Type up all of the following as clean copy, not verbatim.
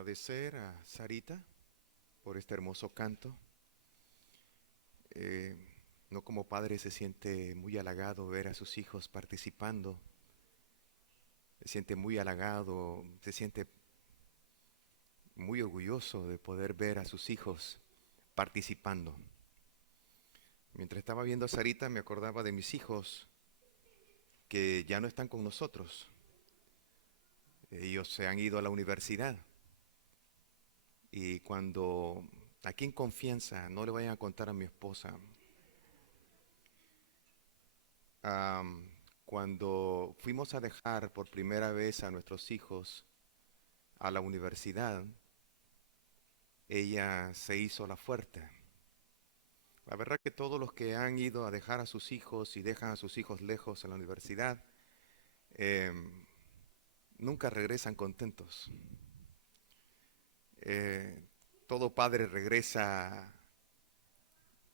Agradecer a Sarita por este hermoso canto. Eh, no como padre se siente muy halagado ver a sus hijos participando, se siente muy halagado, se siente muy orgulloso de poder ver a sus hijos participando. Mientras estaba viendo a Sarita me acordaba de mis hijos que ya no están con nosotros. Ellos se han ido a la universidad y cuando aquí en confianza no le vayan a contar a mi esposa. Am, Cuando fuimos a dejar por primera vez a nuestros hijos a la universidad, ella se hizo la fuerte. La verdad que todos los que han ido a dejar a sus hijos y dejan a sus hijos lejos en la universidad, em, nunca regresan contentos. Eh, Todo padre regresa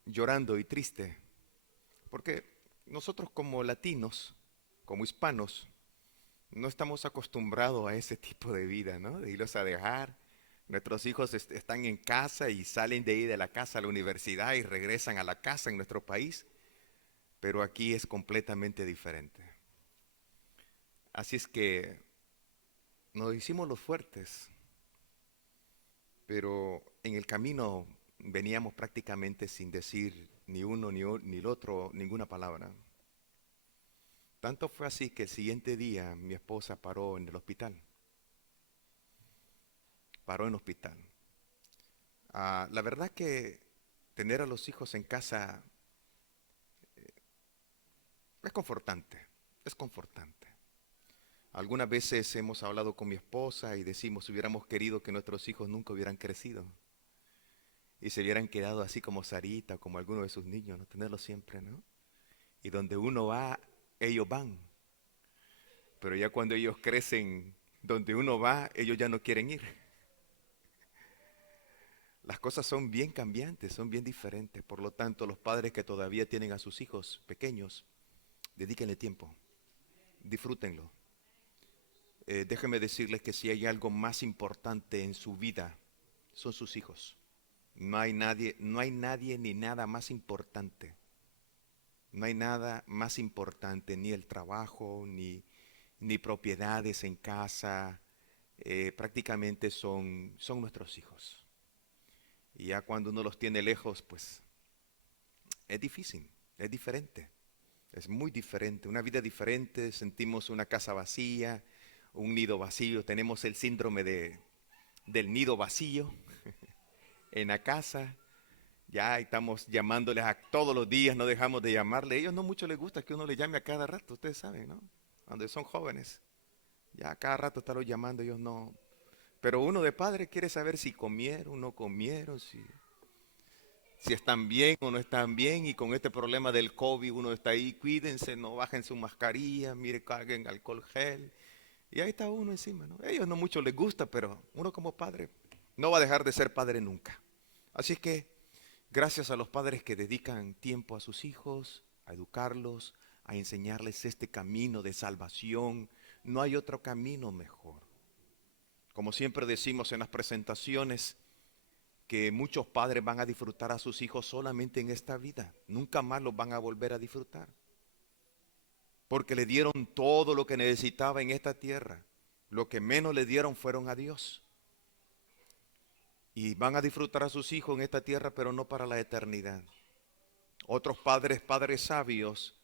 llorando y triste, porque nosotros como latinos, como hispanos, no estamos acostumbrados a ese tipo de vida, ¿no? De irlos a dejar. Nuestros hijos están en casa y salen de ahí de la casa a la universidad y regresan a la casa en nuestro país, pero aquí es completamente diferente. Así es que nos hicimos los fuertes, pero en el camino veníamos prácticamente sin decir ni uno ni el otro ninguna palabra. Tanto fue así que el siguiente día mi esposa paró en el hospital, paró en el hospital. La verdad que tener a los hijos en casa es confortante, es confortante. Algunas veces hemos hablado con mi esposa y decimos, hubiéramos querido que nuestros hijos nunca hubieran crecido y se hubieran quedado así como Sarita, como alguno de sus niños, no tenerlos siempre, ¿no? Y donde uno va, ellos van. Pero ya cuando ellos crecen, donde uno va, ellos ya no quieren ir. Las cosas son bien cambiantes, son bien diferentes. Por lo tanto, los padres que todavía tienen a sus hijos pequeños, dedíquenle tiempo, disfrútenlo. Déjenme decirles que si hay algo más importante en su vida, son sus hijos. No hay nadie ni nada más importante. No hay nada más importante, ni el trabajo, ni propiedades en casa. Prácticamente son nuestros hijos. Y ya cuando uno los tiene lejos, pues es difícil, es diferente. Es muy diferente, una vida diferente. Sentimos una casa vacía, un nido vacío. Tenemos el síndrome del nido vacío en la casa. Ya estamos llamándoles a todos los días, no dejamos de llamarle. A ellos no mucho les gusta que uno les llame a cada rato, ustedes saben, ¿no? Cuando son jóvenes, ya a cada rato estarlos llamando, ellos no. Pero uno de padre quiere saber si comieron, no comieron, si están bien o no están bien. Y con este problema del COVID, uno está ahí, cuídense, no bajen su mascarilla, mire, carguen alcohol gel. Y ahí está uno encima, ¿no? A ellos no mucho les gusta, pero uno como padre no va a dejar de ser padre nunca. Así es que gracias a los padres que dedican tiempo a sus hijos, a educarlos, a enseñarles este camino de salvación, no hay otro camino mejor. Como siempre decimos en las presentaciones, que muchos padres van a disfrutar a sus hijos solamente en esta vida, nunca más los van a volver a disfrutar, porque le dieron todo lo que necesitaba en esta tierra. Lo que menos le dieron fueron a Dios. Y van a disfrutar a sus hijos en esta tierra, pero no para la eternidad. Otros padres, padres sabios,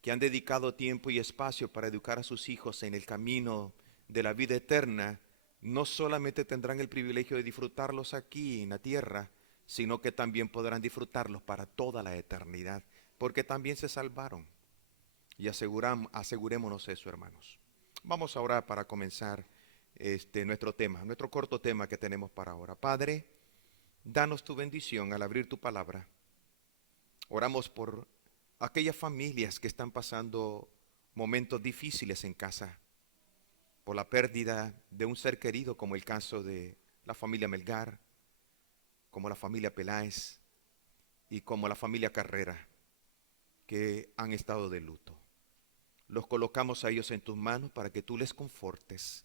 que han dedicado tiempo y espacio para educar a sus hijos en el camino de la vida eterna, no solamente tendrán el privilegio de disfrutarlos aquí en la tierra, sino que también podrán disfrutarlos para toda la eternidad, porque también se salvaron. Y asegurémonos eso, hermanos. Vamos a orar para comenzar nuestro tema, nuestro corto tema que tenemos para ahora. Padre, danos tu bendición al abrir tu palabra. Oramos por aquellas familias que están pasando momentos difíciles en casa, por la pérdida de un ser querido, como el caso de la familia Melgar, como la familia Peláez y como la familia Carrera, que han estado de luto. Los colocamos a ellos en tus manos para que tú les confortes,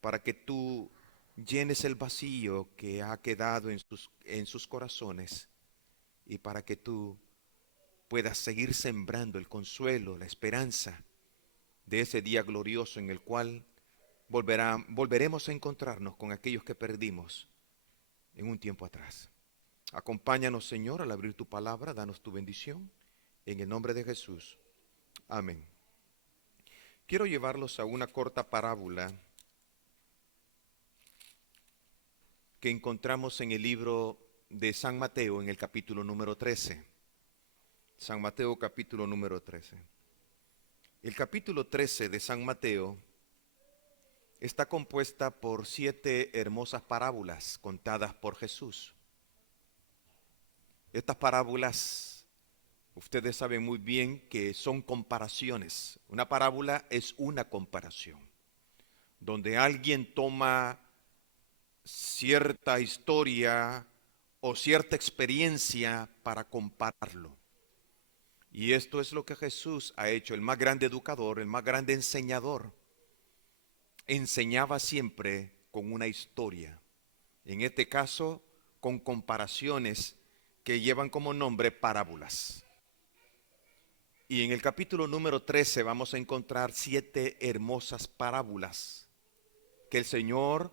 para que tú llenes el vacío que ha quedado en sus corazones y para que tú puedas seguir sembrando el consuelo, la esperanza de ese día glorioso en el cual volveremos a encontrarnos con aquellos que perdimos en un tiempo atrás. Acompáñanos, Señor, al abrir tu palabra, danos tu bendición, en el nombre de Jesús. Amén. Quiero llevarlos a una corta parábola que encontramos en el libro de San Mateo, en el capítulo número 13. San Mateo, capítulo número 13. El capítulo 13 de San Mateo está compuesta por 7 hermosas parábolas contadas por Jesús. Estas parábolas, ustedes saben muy bien que son comparaciones. Una parábola es una comparación, donde alguien toma cierta historia o cierta experiencia para compararlo. Y esto es lo que Jesús ha hecho, el más grande educador, el más grande enseñador. Enseñaba siempre con una historia. En este caso, con comparaciones que llevan como nombre parábolas. Y en el capítulo número 13 vamos a encontrar 7 hermosas parábolas que el Señor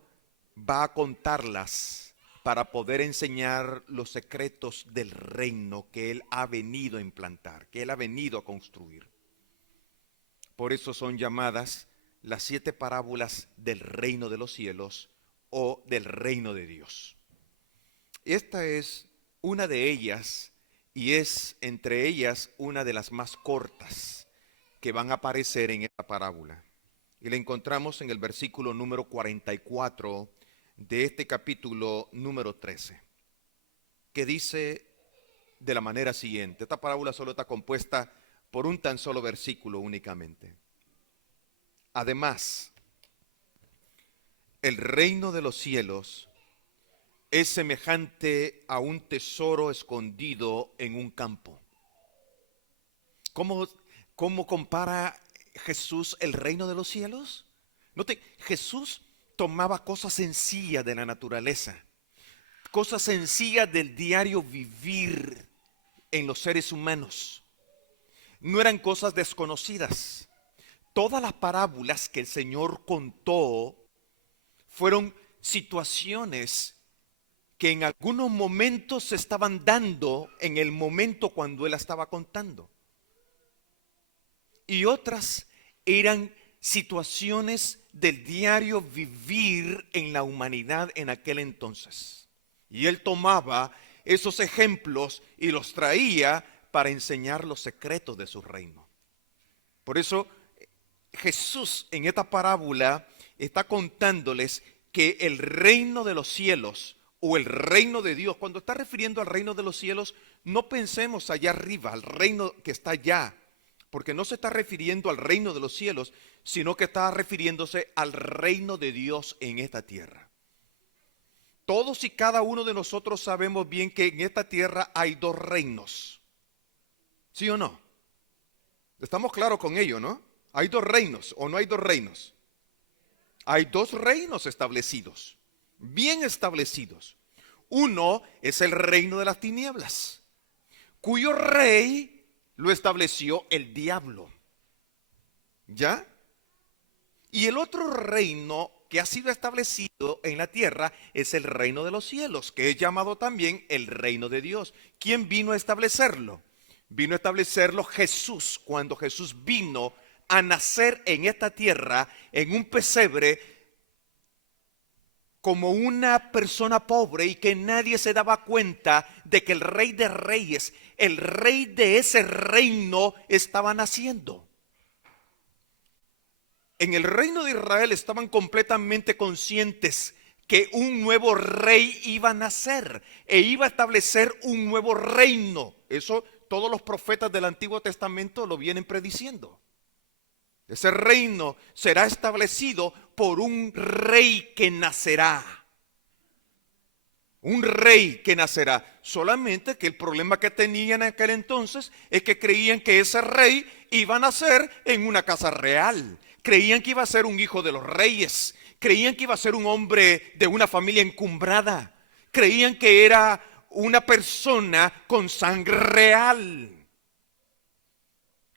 va a contarlas para poder enseñar los secretos del reino que Él ha venido a implantar, que Él ha venido a construir. Por eso son llamadas las 7 parábolas del reino de los cielos o del reino de Dios. Esta es una de ellas y es entre ellas una de las más cortas que van a aparecer en esta parábola. Y la encontramos en el versículo número 44 de este capítulo número 13, que dice de la manera siguiente. Esta parábola solo está compuesta por un tan solo versículo únicamente. Además, el reino de los cielos es semejante a un tesoro escondido en un campo. ¿Cómo compara Jesús el reino de los cielos? Note, Jesús tomaba cosas sencillas de la naturaleza, cosas sencillas del diario vivir en los seres humanos. No eran cosas desconocidas. Todas las parábolas que el Señor contó fueron situaciones que en algunos momentos se estaban dando en el momento cuando Él la estaba contando. Y otras eran situaciones del diario vivir en la humanidad en aquel entonces. Y Él tomaba esos ejemplos y los traía para enseñar los secretos de su reino. Por eso Jesús en esta parábola está contándoles que el reino de los cielos o el reino de Dios, cuando está refiriendo al reino de los cielos, no pensemos allá arriba, al reino que está allá, porque no se está refiriendo al reino de los cielos, sino que está refiriéndose al reino de Dios en esta tierra. Todos y cada uno de nosotros sabemos bien que en esta tierra hay 2 reinos. ¿Sí o no? Estamos claros con ello, ¿no? ¿Hay 2 reinos o no hay 2 reinos? Hay 2 reinos establecidos, bien establecidos. Uno es el reino de las tinieblas, cuyo rey lo estableció el diablo. ¿Ya? Y el otro reino que ha sido establecido en la tierra es el reino de los cielos, que es llamado también el reino de Dios. ¿Quién vino a establecerlo? Vino a establecerlo Jesús, cuando Jesús vino a nacer en esta tierra, en un pesebre, como una persona pobre y que nadie se daba cuenta de que el Rey de Reyes, el rey de ese reino, estaba naciendo. En el reino de Israel estaban completamente conscientes que un nuevo rey iba a nacer e iba a establecer un nuevo reino. Eso todos los profetas del Antiguo Testamento lo vienen prediciendo. Ese reino será establecido por un rey que nacerá. Un rey que nacerá. Solamente que el problema que tenían en aquel entonces es que creían que ese rey iba a nacer en una casa real. Creían que iba a ser un hijo de los reyes, Creían que iba a ser un hombre de una familia encumbrada. Creían que era una persona con sangre real,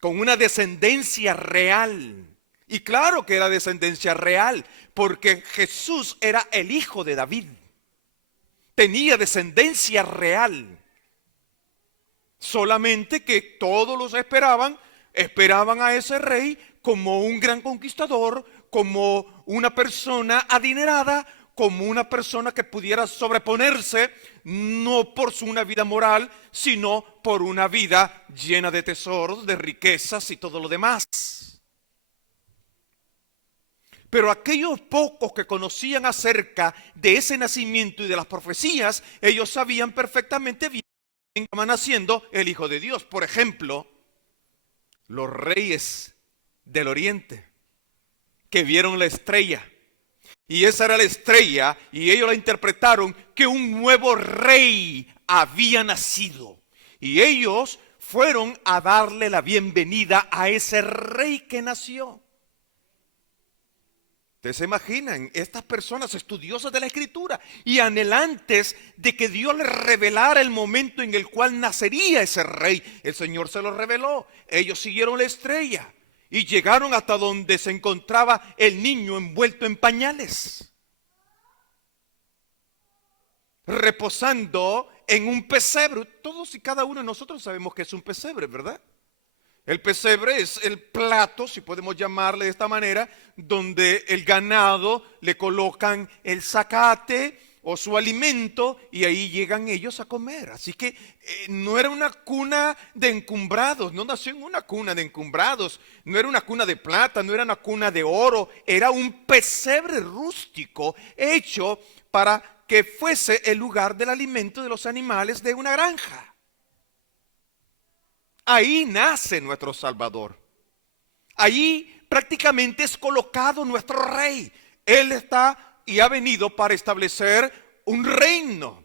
con una descendencia real. Y claro que era descendencia real, porque Jesús era el hijo de David. Tenía descendencia real. Solamente que todos los esperaban a ese rey como un gran conquistador, como una persona adinerada, como una persona que pudiera sobreponerse, no por una vida moral, sino por una vida llena de tesoros, de riquezas y todo lo demás. Pero aquellos pocos que conocían acerca de ese nacimiento y de las profecías, ellos sabían perfectamente bien que estaba naciendo el Hijo de Dios. Por ejemplo, los reyes del oriente que vieron la estrella, y esa era la estrella, y ellos la interpretaron que un nuevo rey había nacido, y ellos fueron a darle la bienvenida a ese rey que nació. Ustedes se imaginan, estas personas estudiosas de la Escritura y anhelantes de que Dios les revelara el momento en el cual nacería ese rey. El Señor se lo reveló. Ellos siguieron la estrella y llegaron hasta donde se encontraba el niño envuelto en pañales, reposando en un pesebre. Todos y cada uno de nosotros sabemos que es un pesebre, ¿verdad? El pesebre es el plato, si podemos llamarle de esta manera, donde el ganado le colocan el zacate o su alimento y ahí llegan ellos a comer. Así que no era una cuna de encumbrados, no nació en una cuna de encumbrados, no era una cuna de plata, no era una cuna de oro, era un pesebre rústico hecho para que fuese el lugar del alimento de los animales de una granja. Ahí nace nuestro Salvador. Allí prácticamente es colocado nuestro rey. Él está y ha venido para establecer un reino.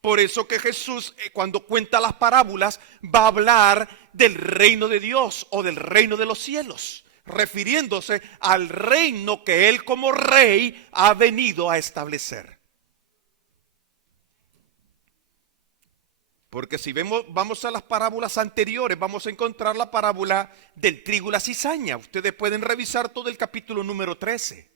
Por eso que Jesús, cuando cuenta las parábolas, va a hablar del reino de Dios o del reino de los cielos, refiriéndose al reino que Él como rey ha venido a establecer. Porque si vamos a las parábolas anteriores, vamos a encontrar la parábola del trigo y la cizaña. Ustedes pueden revisar todo el capítulo número 13.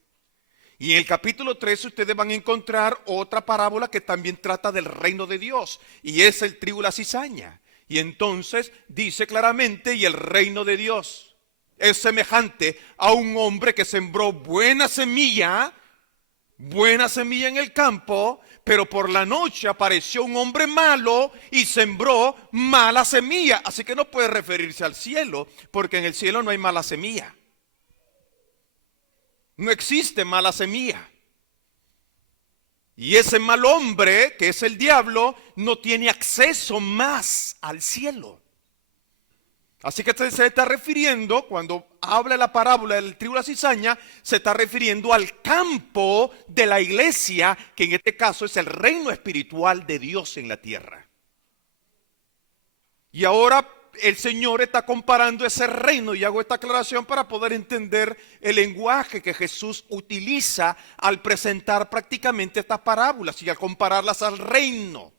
Y en el capítulo 13 ustedes van a encontrar otra parábola que también trata del reino de Dios. Y es el trigo y la cizaña. Y entonces dice claramente, y el reino de Dios es semejante a un hombre que sembró buena semilla en el campo, pero por la noche apareció un hombre malo y sembró mala semilla. Así que no puede referirse al cielo, porque en el cielo no hay mala semilla. No existe mala semilla. Y ese mal hombre, que es el diablo, no tiene acceso más al cielo. Así que se está refiriendo, cuando habla la parábola del trigo y la cizaña, se está refiriendo al campo de la iglesia, que en este caso es el reino espiritual de Dios en la tierra. Y ahora el Señor está comparando ese reino, y hago esta aclaración para poder entender el lenguaje que Jesús utiliza al presentar prácticamente estas parábolas y al compararlas al reino.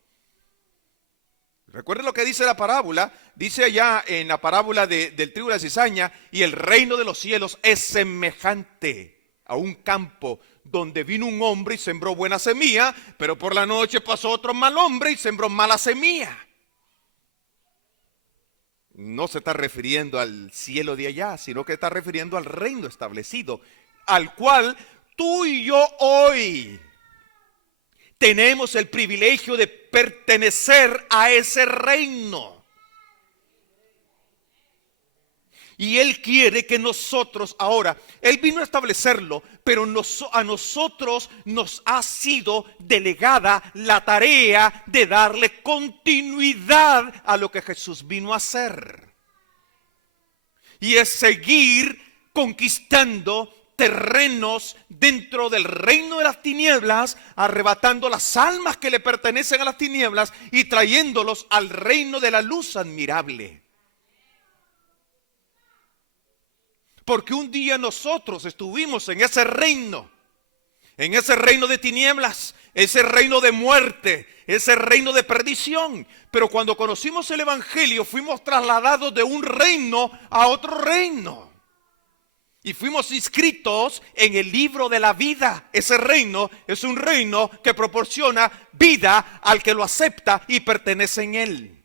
Recuerden lo que dice la parábola. Dice allá en la parábola del trigo y la cizaña: y el reino de los cielos es semejante a un campo donde vino un hombre y sembró buena semilla, pero por la noche pasó otro mal hombre y sembró mala semilla. No se está refiriendo al cielo de allá, sino que está refiriendo al reino establecido, al cual tú y yo hoy tenemos el privilegio de pertenecer a ese reino. Y Él quiere que nosotros ahora, Él vino a establecerlo, pero a nosotros nos ha sido delegada la tarea de darle continuidad a lo que Jesús vino a hacer. Y es seguir conquistando terrenos dentro del reino de las tinieblas, arrebatando las almas que le pertenecen a las tinieblas y trayéndolos al reino de la luz admirable. Porque un día nosotros estuvimos en ese reino en ese reino de tinieblas, ese reino de muerte, ese reino de perdición. Pero cuando conocimos el Evangelio, fuimos trasladados de un reino a otro reino. Y fuimos inscritos en el libro de la vida. Ese reino es un reino que proporciona vida al que lo acepta y pertenece en él.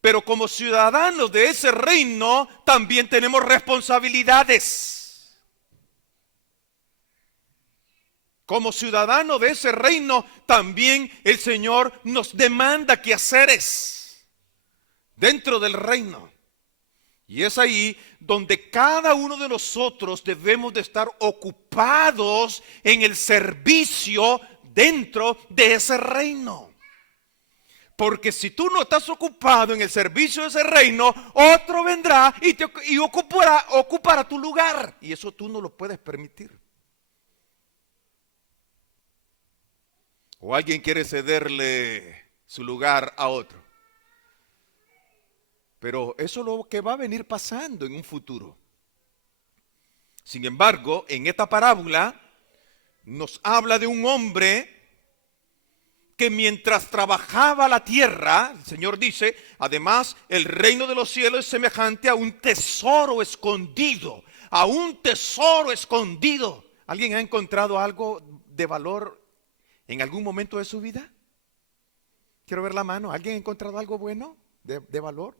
Pero como ciudadanos de ese reino, también tenemos responsabilidades. Como ciudadano de ese reino, también el Señor nos demanda quehaceres dentro del reino. Y es ahí donde cada uno de nosotros debemos de estar ocupados en el servicio dentro de ese reino. Porque si tú no estás ocupado en el servicio de ese reino, otro vendrá y ocupará tu lugar. Y eso tú no lo puedes permitir. O alguien quiere cederle su lugar a otro. Pero eso es lo que va a venir pasando en un futuro. Sin embargo, en esta parábola nos habla de un hombre que mientras trabajaba la tierra, el Señor dice, además el reino de los cielos es semejante a un tesoro escondido, a un tesoro escondido. ¿Alguien ha encontrado algo de valor en algún momento de su vida? Quiero ver la mano. ¿Alguien ha encontrado algo bueno de valor?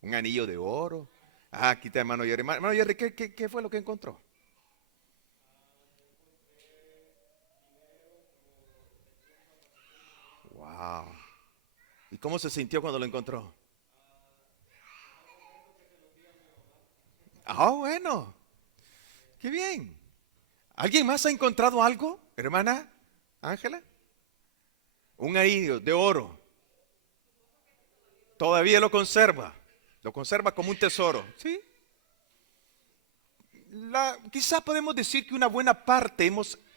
Un anillo de oro. Aquí está hermano Jerry. Hermano Jerry, ¿qué fue lo que encontró? Wow. ¿Y cómo se sintió cuando lo encontró? Ah, bueno. Qué bien. ¿Alguien más ha encontrado algo, hermana Ángela? Un anillo de oro. Todavía lo conserva. Lo conserva como un tesoro. ¿Sí? Quizás podemos decir que una buena parte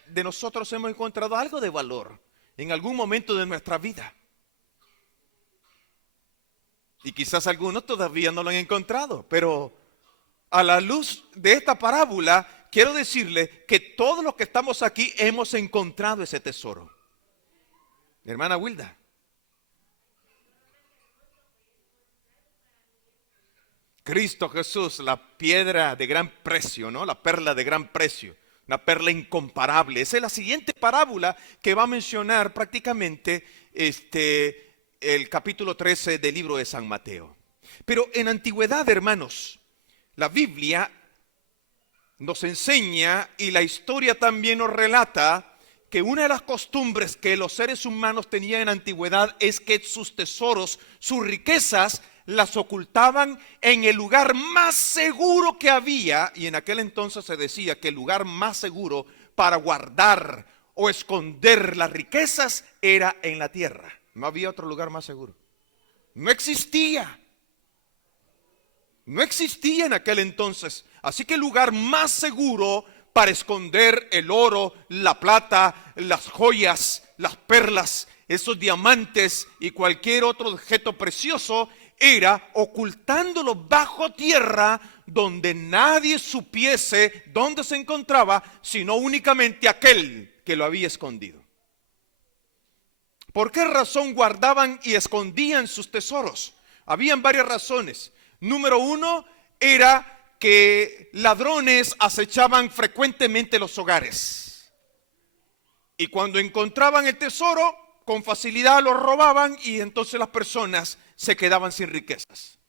de nosotros hemos encontrado algo de valor en algún momento de nuestra vida. Y quizás algunos todavía no lo han encontrado. Pero a la luz de esta parábola, quiero decirle que todos los que estamos aquí hemos encontrado ese tesoro. Mi hermana Wilda. Cristo Jesús, la piedra de gran precio, ¿no? La perla de gran precio, una perla incomparable. Esa es la siguiente parábola que va a mencionar prácticamente el capítulo 13 del libro de San Mateo. Pero en antigüedad, hermanos, la Biblia nos enseña y la historia también nos relata que una de las costumbres que los seres humanos tenían en antigüedad es que sus tesoros, sus riquezas, las ocultaban en el lugar más seguro que había. Y en aquel entonces se decía que el lugar más seguro para guardar o esconder las riquezas era en la tierra. No había otro lugar más seguro. No existía. No existía en aquel entonces. Así que el lugar más seguro para esconder el oro, la plata, las joyas, las perlas, esos diamantes y cualquier otro objeto precioso era ocultándolo bajo tierra, donde nadie supiese dónde se encontraba, sino únicamente aquel que lo había escondido. ¿Por qué razón guardaban y escondían sus tesoros? Habían varias razones. Número uno era que ladrones acechaban frecuentemente los hogares. Y cuando encontraban el tesoro, con facilidad lo robaban y entonces las personas se quedaban sin riquezas.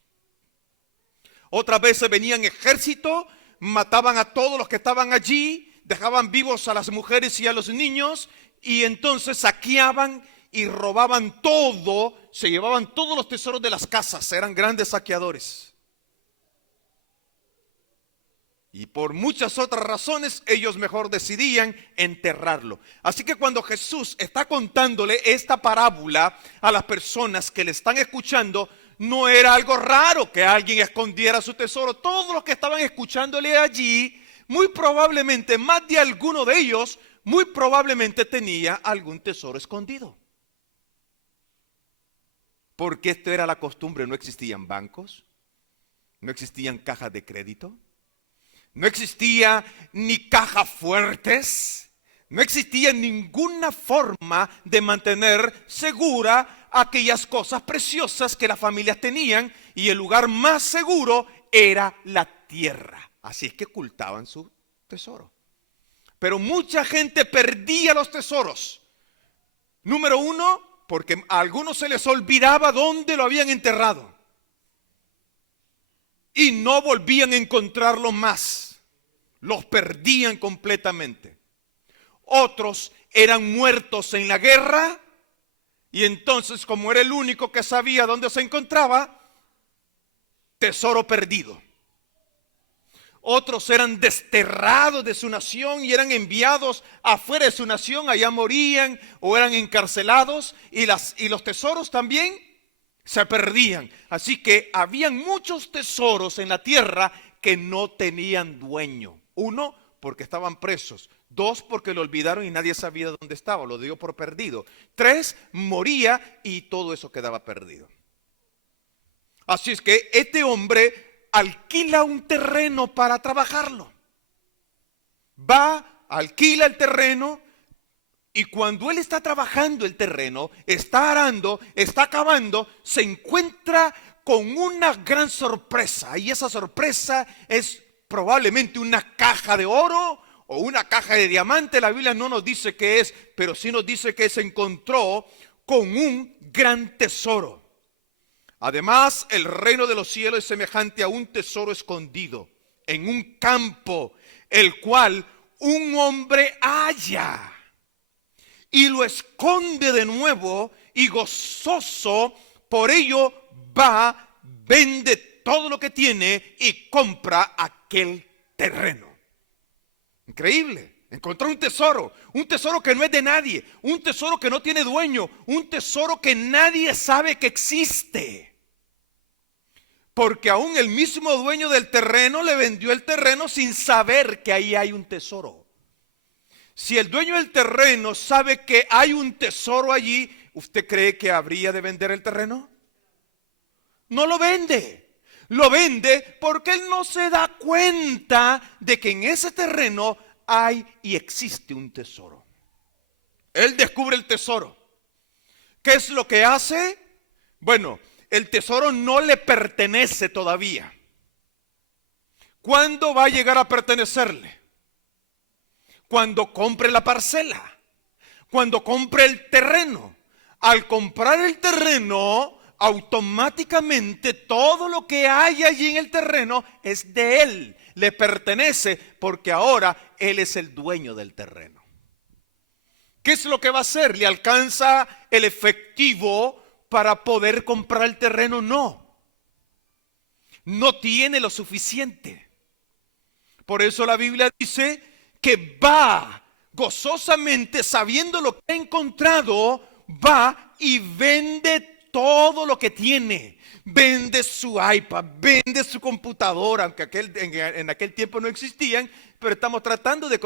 Otras veces venían ejércitos, mataban a todos los que estaban allí, dejaban vivos a las mujeres y a los niños y entonces saqueaban y robaban todo, se llevaban todos los tesoros de las casas, eran grandes saqueadores. Y por muchas otras razones ellos mejor decidían enterrarlo. Así que cuando Jesús está contándole esta parábola a las personas que le están escuchando, no era algo raro que alguien escondiera su tesoro. Todos los que estaban escuchándole allí, muy probablemente, más de alguno de ellos, muy probablemente tenía algún tesoro escondido. Porque esto era la costumbre, no existían bancos, no existían cajas de crédito. No existía ni cajas fuertes, no existía ninguna forma de mantener segura aquellas cosas preciosas que las familias tenían, y el lugar más seguro era la tierra. Así es que ocultaban su tesoro. Pero mucha gente perdía los tesoros. Número uno, porque a algunos se les olvidaba dónde lo habían enterrado y no volvían a encontrarlo más. Los perdían completamente. Otros eran muertos en la guerra, y entonces, como era el único que sabía dónde se encontraba, tesoro perdido. Otros eran desterrados de su nación y eran enviados afuera de su nación, allá morían o eran encarcelados, y los tesoros también se perdían. Así que habían muchos tesoros en la tierra que no tenían dueño. Uno, porque estaban presos. Dos, porque lo olvidaron y nadie sabía dónde estaba, lo dio por perdido. Tres, moría y todo eso quedaba perdido. Así es que este hombre alquila un terreno para trabajarlo. Va, alquila el terreno, y cuando él está trabajando el terreno, está arando, está cavando, se encuentra con una gran sorpresa. Y esa sorpresa es probablemente una caja de oro o una caja de diamante. La Biblia no nos dice qué es, pero sí nos dice que se encontró con un gran tesoro. Además, el reino de los cielos es semejante a un tesoro escondido en un campo, el cual un hombre halla y lo esconde de nuevo, y gozoso por ello va, vende todo lo que tiene y compra aquel terreno. Increíble. Encontró un tesoro que no es de nadie, un tesoro que no tiene dueño, un tesoro que nadie sabe que existe. Porque aún el mismo dueño del terreno le vendió el terreno sin saber que ahí hay un tesoro. Si el dueño del terreno sabe que hay un tesoro allí, ¿usted cree que habría de vender el terreno? No lo vende. Lo vende porque él no se da cuenta de que en ese terreno hay y existe un tesoro. Él descubre el tesoro. ¿Qué es lo que hace? Bueno, el tesoro no le pertenece todavía. ¿Cuándo va a llegar a pertenecerle? Cuando compre la parcela, cuando compre el terreno. Al comprar el terreno, automáticamente todo lo que hay allí en el terreno es de él, le pertenece, porque ahora él es el dueño del terreno. ¿Qué es lo que va a hacer? ¿Le alcanza el efectivo para poder comprar el terreno? No tiene lo suficiente. Por eso la Biblia dice que va gozosamente, sabiendo lo que ha encontrado, va y vende todo lo que tiene. Vende su iPad, vende su computadora, aunque en aquel tiempo no existían, pero estamos tratando de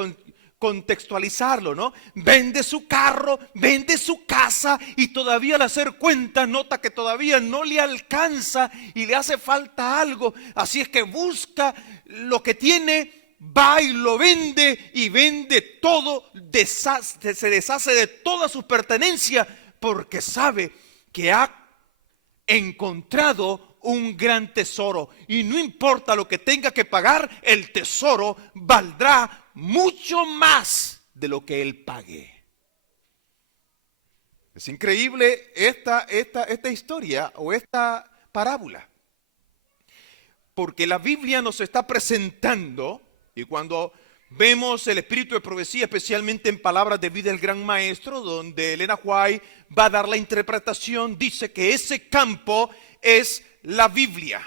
contextualizarlo, ¿no? Vende su carro, vende su casa, y todavía al hacer cuenta nota que todavía no le alcanza y le hace falta algo. Así es que busca lo que tiene, va y lo vende, y vende todo, se deshace de toda su pertenencia, porque sabe que ha encontrado un gran tesoro, y no importa lo que tenga que pagar, el tesoro valdrá mucho más de lo que él pague. Es increíble esta historia o esta parábola, porque la Biblia nos está presentando, y cuando vemos el espíritu de profecía, especialmente en Palabras de Vida del Gran Maestro, donde Elena White va a dar la interpretación, dice que ese campo es la Biblia,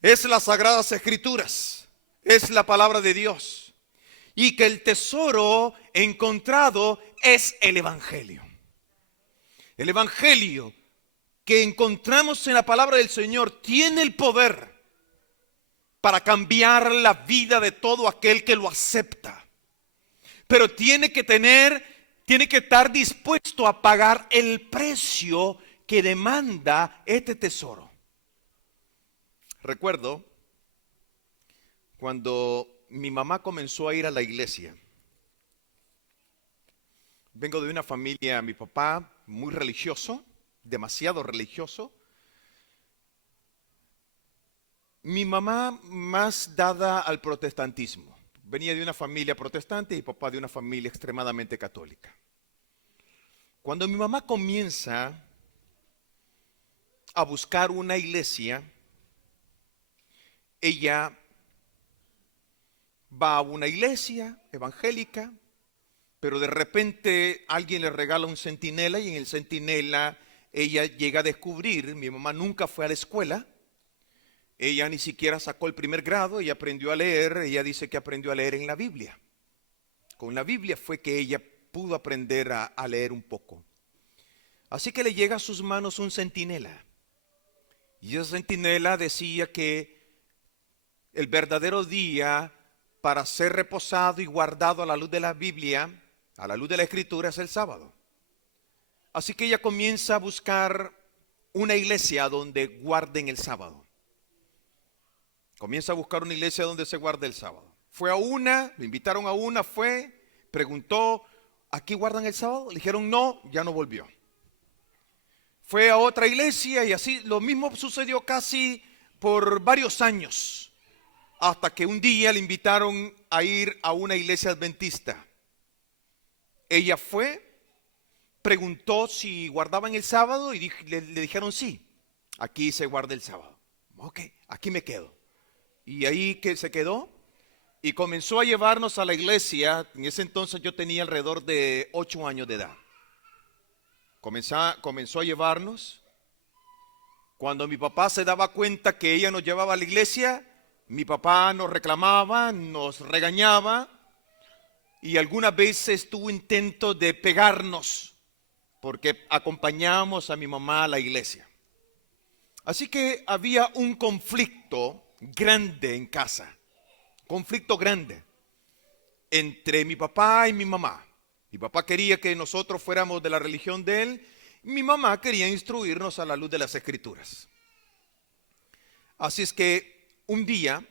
es las Sagradas Escrituras, es la palabra de Dios, y que el tesoro encontrado es el Evangelio. El Evangelio que encontramos en la palabra del Señor tiene el poder para cambiar la vida de todo aquel que lo acepta. Pero tiene que estar dispuesto a pagar el precio que demanda este tesoro. Recuerdo Cuando mi mamá comenzó a ir a la iglesia, vengo de una familia, mi papá muy religioso, demasiado religioso. Mi mamá más dada al protestantismo. Venía de una familia protestante y mi papá de una familia extremadamente católica. Cuando mi mamá comienza a buscar una iglesia, ella va a una iglesia evangélica, pero de repente alguien le regala un centinela y en el centinela ella llega a descubrir, mi mamá nunca fue a la escuela, ella ni siquiera sacó el primer grado, ella aprendió a leer, ella dice que aprendió a leer en la Biblia. Con la Biblia fue que ella pudo aprender a leer un poco. Así que le llega a sus manos un centinela. Y ese centinela decía que el verdadero día para ser reposado y guardado a la luz de la Biblia, a la luz de la Escritura, es el sábado. Así que ella comienza a buscar una iglesia donde guarden el sábado. Comienza a buscar una iglesia donde se guarde el sábado. Fue a una, le invitaron a una, fue, preguntó, ¿aquí guardan el sábado? Le dijeron no, ya no volvió. Fue a otra iglesia y así lo mismo sucedió casi por varios años. Hasta que un día le invitaron a ir a una iglesia adventista. Ella fue, preguntó si guardaban el sábado y le dijeron sí, aquí se guarda el sábado. Ok, aquí me quedo. Y ahí que se quedó y comenzó a llevarnos a la iglesia. En ese entonces yo tenía alrededor de 8 años de edad. Comenzó a llevarnos. Cuando mi papá se daba cuenta que ella nos llevaba a la iglesia, mi papá nos reclamaba, nos regañaba y algunas veces tuvo intentos de pegarnos porque acompañábamos a mi mamá a la iglesia. Así que había un conflicto grande en casa, conflicto grande entre mi papá y mi mamá. Mi papá quería que nosotros fuéramos de la religión de él, y mi mamá quería instruirnos a la luz de las Escrituras. Así es que un día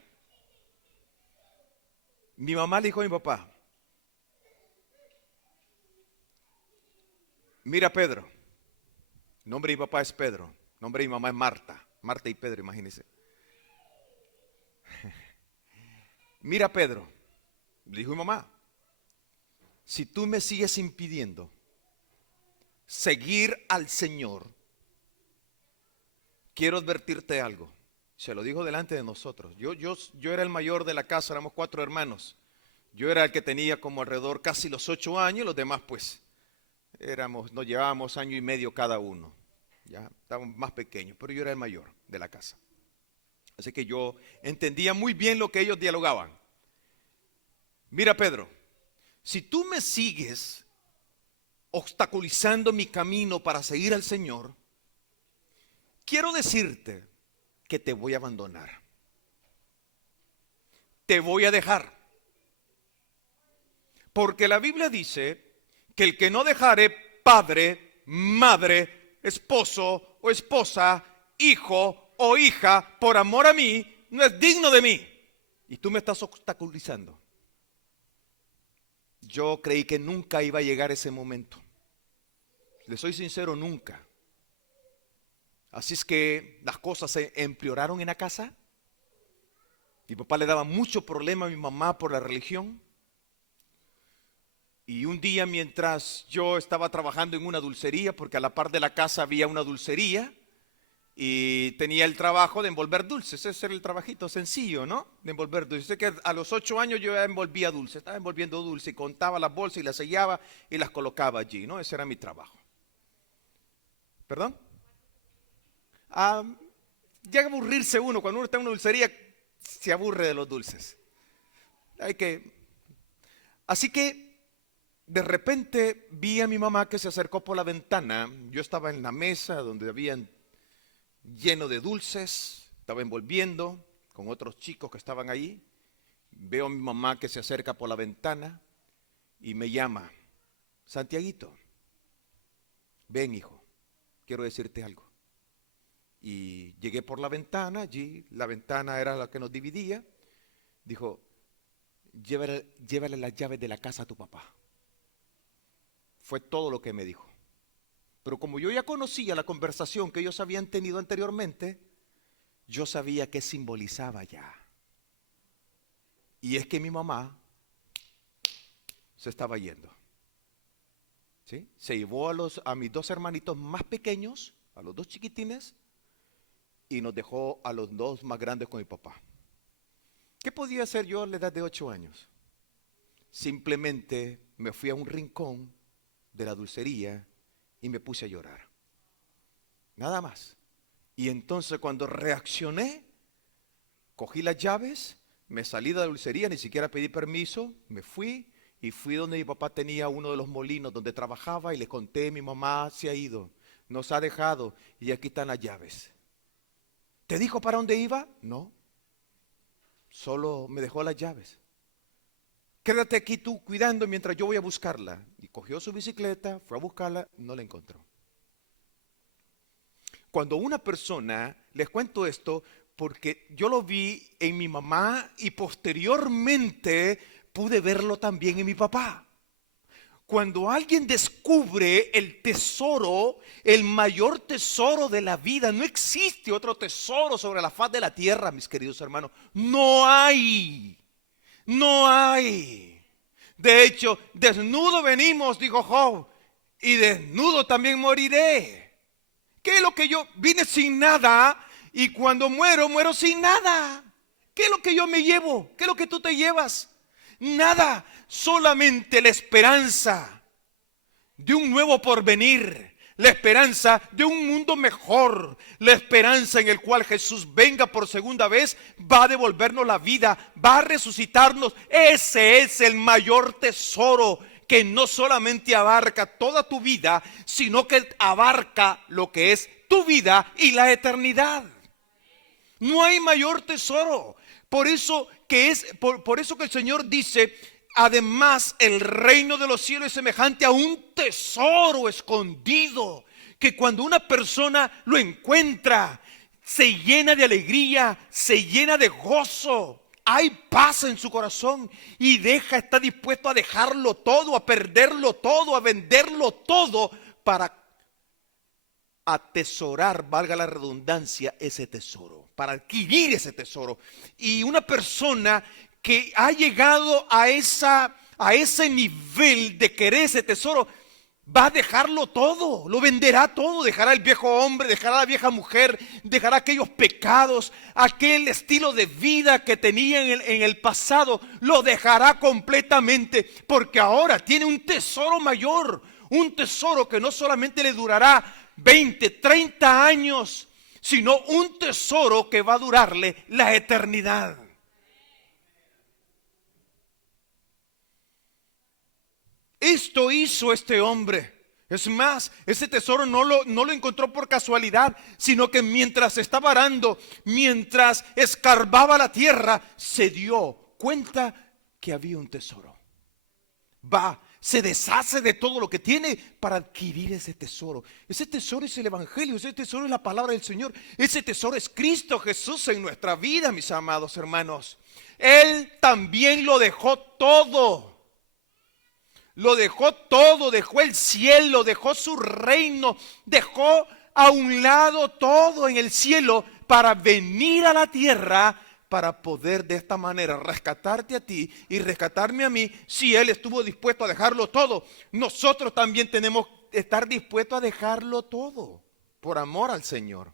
mi mamá le dijo a mi papá, mira Pedro, el nombre de mi papá es Pedro, el nombre de mi mamá es Marta, Marta y Pedro, imagínense. Mira Pedro, le dijo mi mamá, si tú me sigues impidiendo seguir al Señor, quiero advertirte algo. Se lo dijo delante de nosotros. Yo era el mayor de la casa, éramos 4 hermanos. Yo era el que tenía como alrededor casi los 8 años, los demás pues nos llevábamos año y medio cada uno. Ya estábamos más pequeños, pero yo era el mayor de la casa. Así que yo entendía muy bien lo que ellos dialogaban. Mira Pedro, si tú me sigues obstaculizando mi camino para seguir al Señor, quiero decirte que te voy a abandonar. Te voy a dejar. Porque la Biblia dice que el que no dejare padre, madre, esposo o esposa, hijo o hija por amor a mí, no es digno de mí. Y tú me estás obstaculizando. Yo creí que nunca iba a llegar ese momento. Le soy sincero, nunca. Así es que las cosas se empeoraron en la casa. Mi papá le daba mucho problema a mi mamá por la religión. Y un día mientras yo estaba trabajando en una dulcería, porque a la par de la casa había una dulcería, y tenía el trabajo de envolver dulces. Ese era el trabajito sencillo, ¿no? De envolver dulces. Sé que a los 8 años yo ya envolvía dulces, estaba envolviendo dulces y contaba las bolsas y las sellaba y las colocaba allí, ¿no? Ese era mi trabajo. ¿Perdón? Llega a aburrirse uno, cuando uno está en una dulcería, se aburre de los dulces. Así que de repente vi a mi mamá que se acercó por la ventana. Yo estaba en la mesa donde habían lleno de dulces, estaba envolviendo con otros chicos que estaban ahí. Veo a mi mamá que se acerca por la ventana y me llama, Santiaguito, ven hijo, quiero decirte algo. Y llegué por la ventana, allí la ventana era la que nos dividía, Dijo, llévale las llaves de la casa a tu papá. Fue todo lo que me dijo. Pero como yo ya conocía la conversación que ellos habían tenido anteriormente, yo sabía qué simbolizaba ya. Y es que mi mamá se estaba yendo. ¿Sí? Se llevó a mis dos hermanitos más pequeños, a los dos chiquitines, y nos dejó a los dos más grandes con mi papá. ¿Qué podía hacer yo a la edad de 8 años? Simplemente me fui a un rincón de la dulcería y me puse a llorar. Nada más. Y entonces cuando reaccioné, cogí las llaves, me salí de la dulcería, ni siquiera pedí permiso, me fui y fui donde mi papá tenía uno de los molinos donde trabajaba y le conté, mi mamá se ha ido, nos ha dejado y aquí están las llaves. ¿Te dijo para dónde iba? No, solo me dejó las llaves. Quédate aquí tú cuidando mientras yo voy a buscarla. Y cogió su bicicleta, fue a buscarla, no la encontró. Cuando una persona, les cuento esto porque yo lo vi en mi mamá y posteriormente pude verlo también en mi papá. Cuando alguien descubre el tesoro, el mayor tesoro de la vida, no existe otro tesoro sobre la faz de la tierra, mis queridos hermanos. No hay. No hay. De hecho, desnudo venimos, dijo Job, y desnudo también moriré. ¿Qué es lo que yo vine sin nada y cuando muero, muero sin nada? ¿Qué es lo que yo me llevo? ¿Qué es lo que tú te llevas? Nada, solamente la esperanza de un nuevo porvenir, la esperanza de un mundo mejor, la esperanza en el cual Jesús venga por segunda vez, va a devolvernos la vida, va a resucitarnos. Ese es el mayor tesoro que no solamente abarca toda tu vida, sino que abarca lo que es tu vida y la eternidad. No hay mayor tesoro. Por eso que el Señor dice, además el reino de los cielos es semejante a un tesoro escondido, que cuando una persona lo encuentra, se llena de alegría, se llena de gozo. Hay paz en su corazón y está dispuesto a dejarlo todo, a perderlo todo, a venderlo todo para atesorar, valga la redundancia, ese tesoro, para adquirir ese tesoro. Y una persona que ha llegado a ese nivel de querer ese tesoro, va a dejarlo todo, lo venderá todo, dejará el viejo hombre, dejará la vieja mujer, dejará aquellos pecados, aquel estilo de vida que tenía en el pasado, lo dejará completamente, porque ahora tiene un tesoro mayor, un tesoro que no solamente le durará 20, 30 años, sino un tesoro que va a durarle la eternidad. Esto hizo este hombre. Es más, ese tesoro no lo encontró por casualidad, sino que mientras estaba arando, mientras escarbaba la tierra, se dio cuenta que había un tesoro. Se deshace de todo lo que tiene para adquirir ese tesoro. Ese tesoro es el Evangelio, ese tesoro es la palabra del Señor. Ese tesoro es Cristo Jesús en nuestra vida, mis amados hermanos. Él también lo dejó todo. Lo dejó todo, dejó el cielo, dejó su reino, dejó a un lado todo en el cielo para venir a la tierra, para poder de esta manera rescatarte a ti y rescatarme a mí. Si Él estuvo dispuesto a dejarlo todo, nosotros también tenemos que estar dispuestos a dejarlo todo por amor al Señor.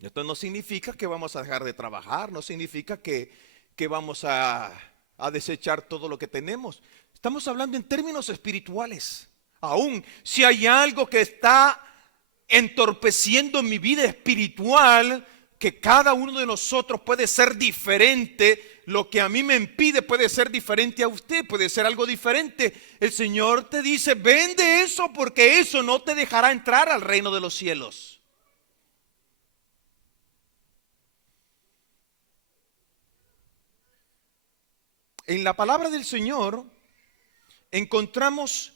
Esto no significa que vamos a dejar de trabajar, no significa que vamos a desechar todo lo que tenemos. Estamos hablando en términos espirituales. Aún si hay algo que está entorpeciendo mi vida espiritual, que cada uno de nosotros puede ser diferente, lo que a mí me impide puede ser diferente a usted, puede ser algo diferente. El Señor te dice, vende eso porque eso no te dejará entrar al reino de los cielos. En la palabra del Señor encontramos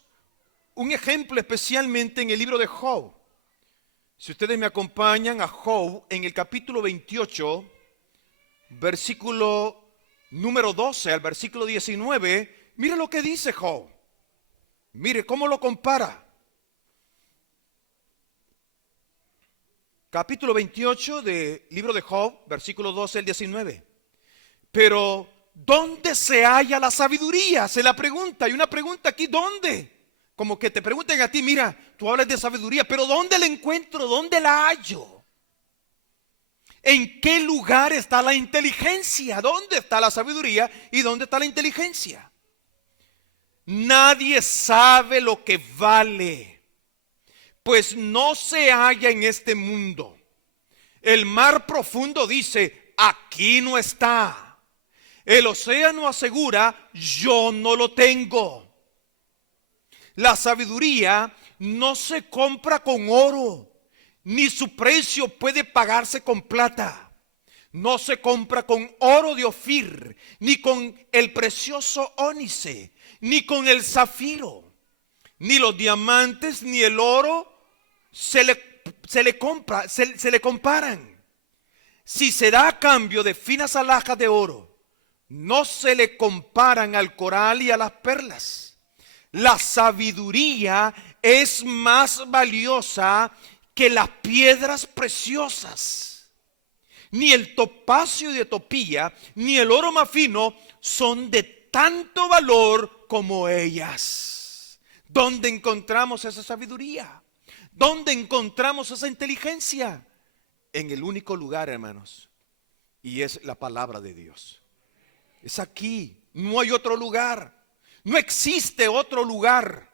un ejemplo especialmente en el libro de Job. Si ustedes me acompañan a Job en el capítulo 28, versículo número 12 al versículo 19, mire lo que dice Job. Mire cómo lo compara. Capítulo 28 del libro de Job, versículo 12 al 19. Pero, ¿dónde se halla la sabiduría? Se la pregunta. Hay una pregunta aquí, ¿dónde? Como que te pregunten a ti, mira, tú hablas de sabiduría, pero ¿dónde la encuentro? ¿Dónde la hallo? ¿En qué lugar está la inteligencia? ¿Dónde está la sabiduría y dónde está la inteligencia? Nadie sabe lo que vale, pues no se halla en este mundo. El mar profundo dice, aquí no está. El océano asegura, yo no lo tengo. La sabiduría no se compra con oro, ni su precio puede pagarse con plata. No se compra con oro de Ofir, ni con el precioso ónice, ni con el zafiro. Ni los diamantes, ni el oro se le comparan. Si se da a cambio de finas alhajas de oro, no se le comparan al coral y a las perlas. La sabiduría es más valiosa que las piedras preciosas. Ni el topacio de Etiopía, ni el oro más fino son de tanto valor como ellas. ¿Dónde encontramos esa sabiduría? ¿Dónde encontramos esa inteligencia? En el único lugar, hermanos, y es la palabra de Dios. Es aquí, no hay otro lugar, no existe otro lugar.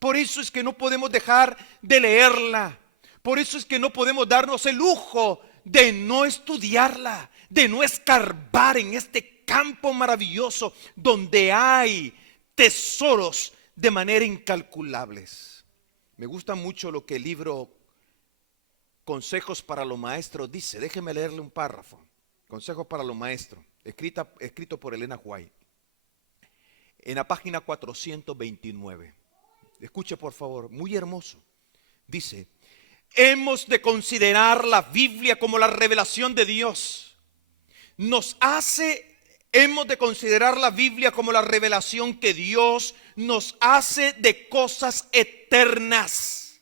Por eso es que no podemos dejar de leerla. Por eso es que no podemos darnos el lujo de no estudiarla, de no escarbar en este campo maravilloso donde hay tesoros de manera incalculables. Me gusta mucho lo que el libro Consejos para los Maestros dice. Déjeme leerle un párrafo. Consejos para los Maestros, escrito por Elena White, en la página 429. Escuche por favor, muy hermoso. Dice, hemos de considerar la Biblia como la revelación de Dios. Hemos de considerar la Biblia como la revelación que Dios nos hace de cosas eternas,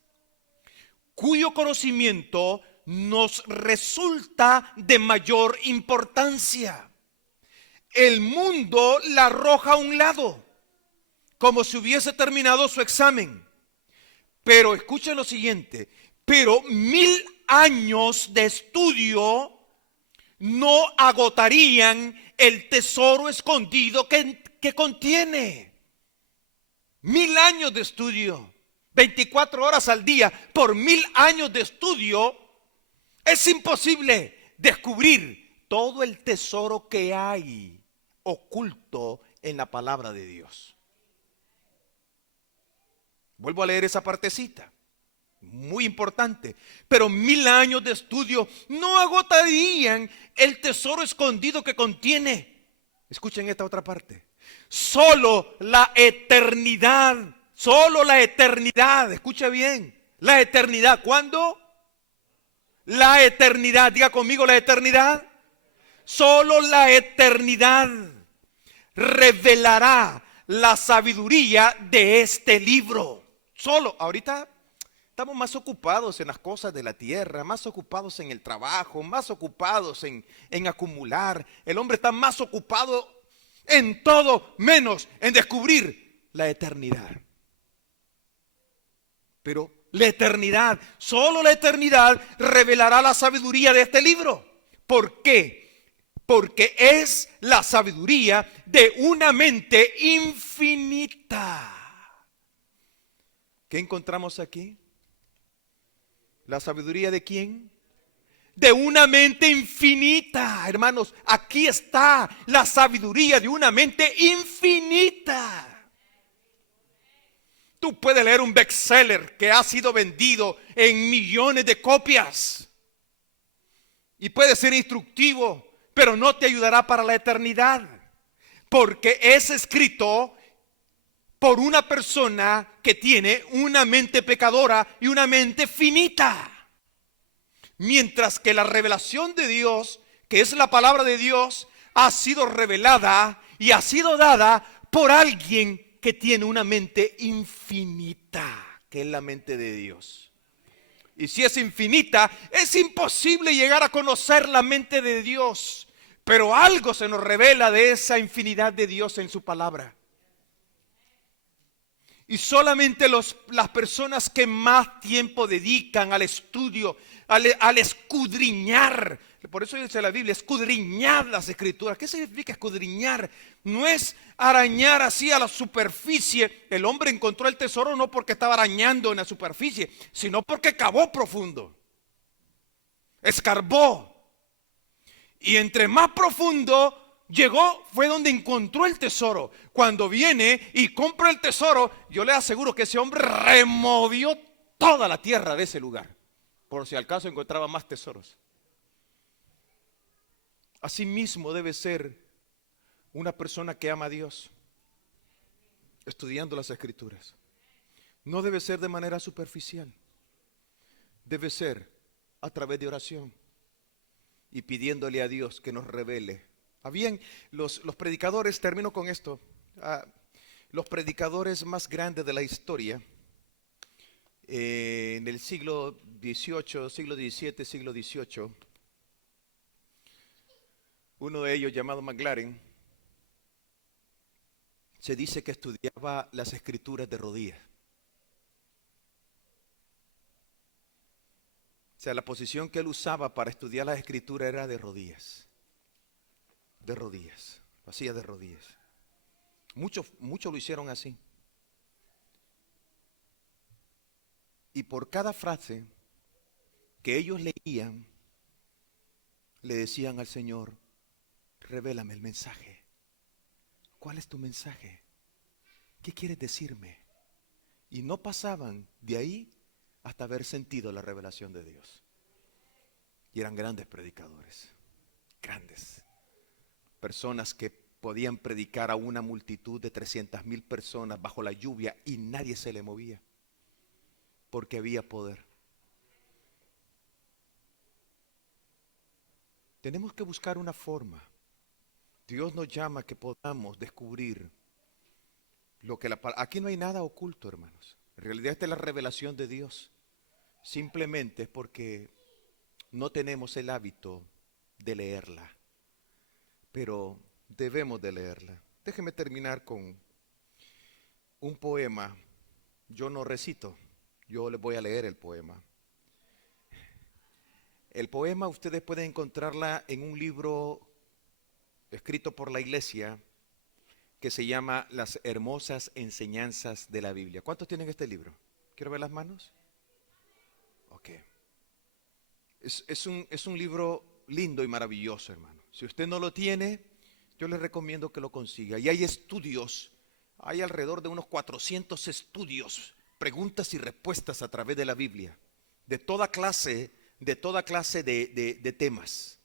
cuyo conocimiento nos resulta de mayor importancia. El mundo la arroja a un lado, como si hubiese terminado su examen. Pero escuchen lo siguiente, pero 1000 años de estudio no agotarían el tesoro escondido que contiene. 1000 años de estudio, 24 horas al día, por 1000 años de estudio, es imposible descubrir todo el tesoro que hay oculto en la palabra de Dios. Vuelvo a leer esa partecita, muy importante. Pero 1000 años de estudio no agotarían el tesoro escondido que contiene. Escuchen esta otra parte. Solo la eternidad, escucha bien, la eternidad. ¿Cuándo? La eternidad, diga conmigo la eternidad. Solo la eternidad revelará la sabiduría de este libro. Solo, ahorita estamos más ocupados en las cosas de la tierra, más ocupados en el trabajo, más ocupados en acumular. El hombre está más ocupado en todo menos en descubrir la eternidad. Pero la eternidad, solo la eternidad revelará la sabiduría de este libro. ¿Por qué? Porque es la sabiduría de una mente infinita. ¿Qué encontramos aquí? ¿La sabiduría de quién? De una mente infinita. Hermanos, aquí está la sabiduría de una mente infinita. Tú puedes leer un bestseller que ha sido vendido en millones de copias y puede ser instructivo, pero no te ayudará para la eternidad, porque es escrito por una persona que tiene una mente pecadora y una mente finita. Mientras que la revelación de Dios que es la palabra de Dios, ha sido revelada y ha sido dada por alguien que tiene una mente infinita, que es la mente de Dios. Y si es infinita, es imposible llegar a conocer la mente de Dios. Pero algo se nos revela de esa infinidad de Dios en su palabra. Y solamente las personas que más tiempo dedican al estudio, al escudriñar. Por eso dice la Biblia, escudriñar las escrituras. ¿Qué significa escudriñar? No es arañar así a la superficie. El hombre encontró el tesoro no porque estaba arañando en la superficie, sino porque cavó profundo. Escarbó. Y entre más profundo llegó, fue donde encontró el tesoro. Cuando viene y compra el tesoro, yo le aseguro que ese hombre removió toda la tierra de ese lugar, por si al caso encontraba más tesoros. Así mismo debe ser una persona que ama a Dios, estudiando las Escrituras. No debe ser de manera superficial, debe ser a través de oración y pidiéndole a Dios que nos revele. Habían los predicadores, termino con esto, los predicadores más grandes de la historia, en el siglo XVIII, siglo XVII, siglo XVIII, uno de ellos llamado Maclaren, se dice que estudiaba las escrituras de rodillas. O sea, la posición que él usaba para estudiar las escrituras era de rodillas. De rodillas, lo hacía de rodillas. Muchos lo hicieron así. Y por cada frase que ellos leían, le decían al Señor, revélame el mensaje. ¿Cuál es tu mensaje? ¿Qué quieres decirme? Y no pasaban de ahí hasta haber sentido la revelación de Dios. Y eran grandes predicadores, grandes. Personas que podían predicar a una multitud de 300,000 personas bajo la lluvia y nadie se le movía, porque había poder. Tenemos que buscar una forma. Dios nos llama a que podamos descubrir lo que aquí no hay nada oculto, hermanos. En realidad esta es la revelación de Dios. Simplemente es porque no tenemos el hábito de leerla, pero debemos de leerla. Déjeme terminar con un poema. Yo no recito, yo les voy a leer el poema. El poema ustedes pueden encontrarla en un libro escrito por la iglesia que se llama Las hermosas enseñanzas de la Biblia. ¿Cuántos tienen este libro? ¿Quiero ver las manos? Ok. Es un libro lindo y maravilloso, hermano. Si usted no lo tiene, yo le recomiendo que lo consiga. Y hay estudios, hay alrededor de unos 400 estudios, preguntas y respuestas a través de la Biblia, de toda clase de temas.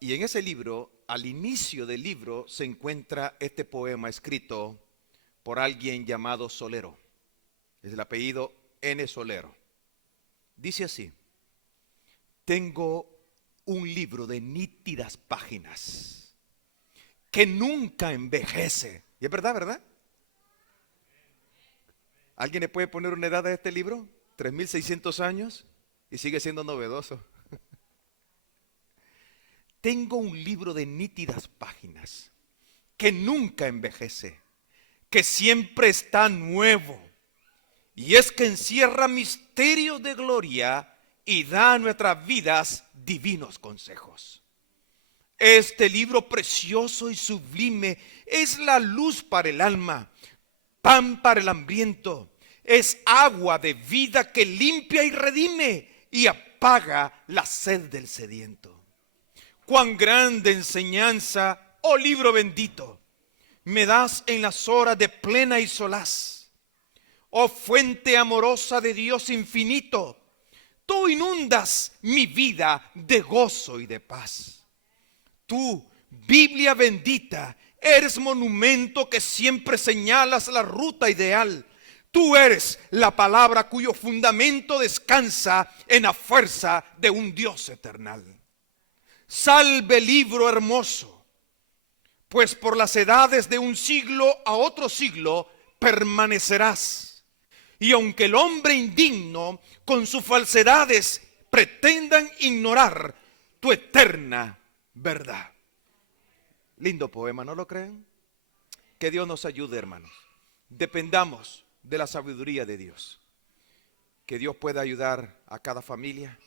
Y en ese libro, al inicio del libro, se encuentra este poema escrito por alguien llamado Solero. Es el apellido N. Solero. Dice así: tengo un libro de nítidas páginas que nunca envejece. Y es verdad, ¿verdad? ¿Alguien le puede poner una edad a este libro? 3,600 años y sigue siendo novedoso. Tengo un libro de nítidas páginas que nunca envejece, que siempre está nuevo. Y es que encierra misterios de gloria y da a nuestras vidas divinos consejos. Este libro precioso y sublime es la luz para el alma, pan para el hambriento, es agua de vida que limpia y redime y apaga la sed del sediento. Cuán grande enseñanza, oh libro bendito, me das en las horas de plena y solaz. Oh fuente amorosa de Dios infinito, tú inundas mi vida de gozo y de paz. Tú, Biblia bendita, eres monumento que siempre señalas la ruta ideal. Tú eres la palabra cuyo fundamento descansa en la fuerza de un Dios eternal. Salve libro hermoso, pues por las edades de un siglo a otro siglo permanecerás. Y aunque el hombre indigno con sus falsedades pretendan ignorar tu eterna verdad. Lindo poema, ¿no lo creen? Que Dios nos ayude, hermanos. Dependamos de la sabiduría de Dios. Que Dios pueda ayudar a cada familia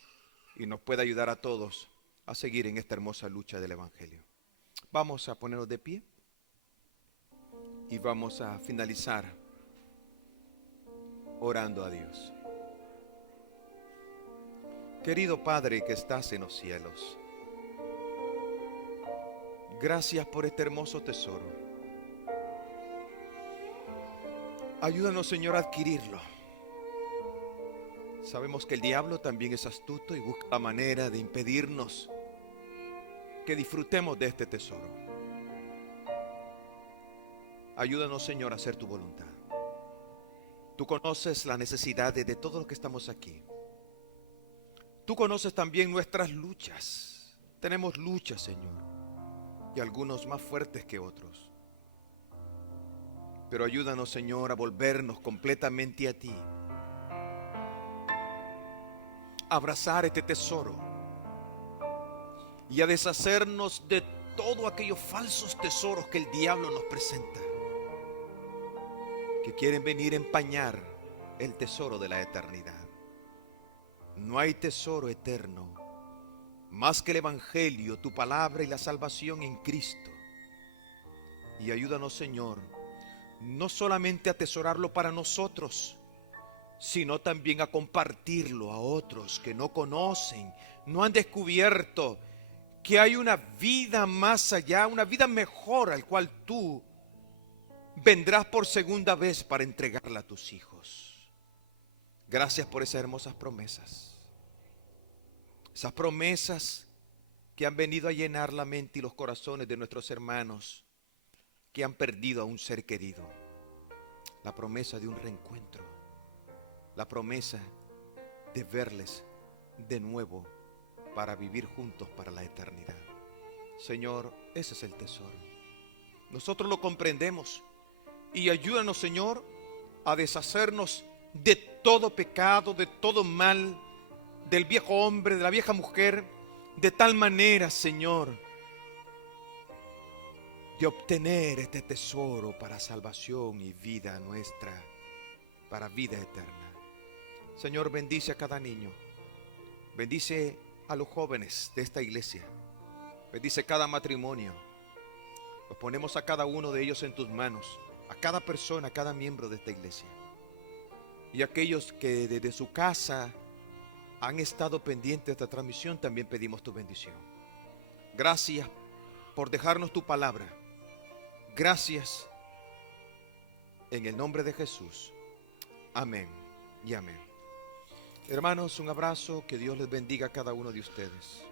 y nos pueda ayudar a todos a seguir en esta hermosa lucha del Evangelio. Vamos a ponernos de pie y vamos a finalizar orando a Dios. Querido Padre que estás en los cielos, gracias por este hermoso tesoro. Ayúdanos, Señor, a adquirirlo. Sabemos que el diablo también es astuto y busca la manera de impedirnos que disfrutemos de este tesoro. Ayúdanos, Señor, a hacer tu voluntad. Tú conoces las necesidades de todos los que estamos aquí. Tú conoces también nuestras luchas. Tenemos luchas, Señor, y algunos más fuertes que otros. Pero ayúdanos, Señor, a volvernos completamente a ti. A abrazar este tesoro y a deshacernos de todos aquellos falsos tesoros que el diablo nos presenta, que quieren venir a empañar el tesoro de la eternidad. No hay tesoro eterno más que el Evangelio, tu palabra y la salvación en Cristo. Y ayúdanos, Señor, no solamente a atesorarlo para nosotros, sino también a compartirlo a otros que no conocen, no han descubierto que hay una vida más allá, una vida mejor al cual tú vendrás por segunda vez para entregarla a tus hijos. Gracias por esas hermosas promesas. Esas promesas que han venido a llenar la mente y los corazones de nuestros hermanos que han perdido a un ser querido. La promesa de un reencuentro. La promesa de verles de nuevo para vivir juntos para la eternidad. Señor, ese es el tesoro. Nosotros lo comprendemos y ayúdanos, Señor, a deshacernos de todo pecado, de todo mal, del viejo hombre, de la vieja mujer, de tal manera, Señor, de obtener este tesoro para salvación y vida nuestra, para vida eterna. Señor, bendice a cada niño, bendice a los jóvenes de esta iglesia, bendice cada matrimonio. Los ponemos a cada uno de ellos en tus manos, a cada persona, a cada miembro de esta iglesia. Y aquellos que desde su casa han estado pendientes de esta transmisión, también pedimos tu bendición. Gracias por dejarnos tu palabra. Gracias en el nombre de Jesús. Amén y amén. Hermanos, un abrazo, que Dios les bendiga a cada uno de ustedes.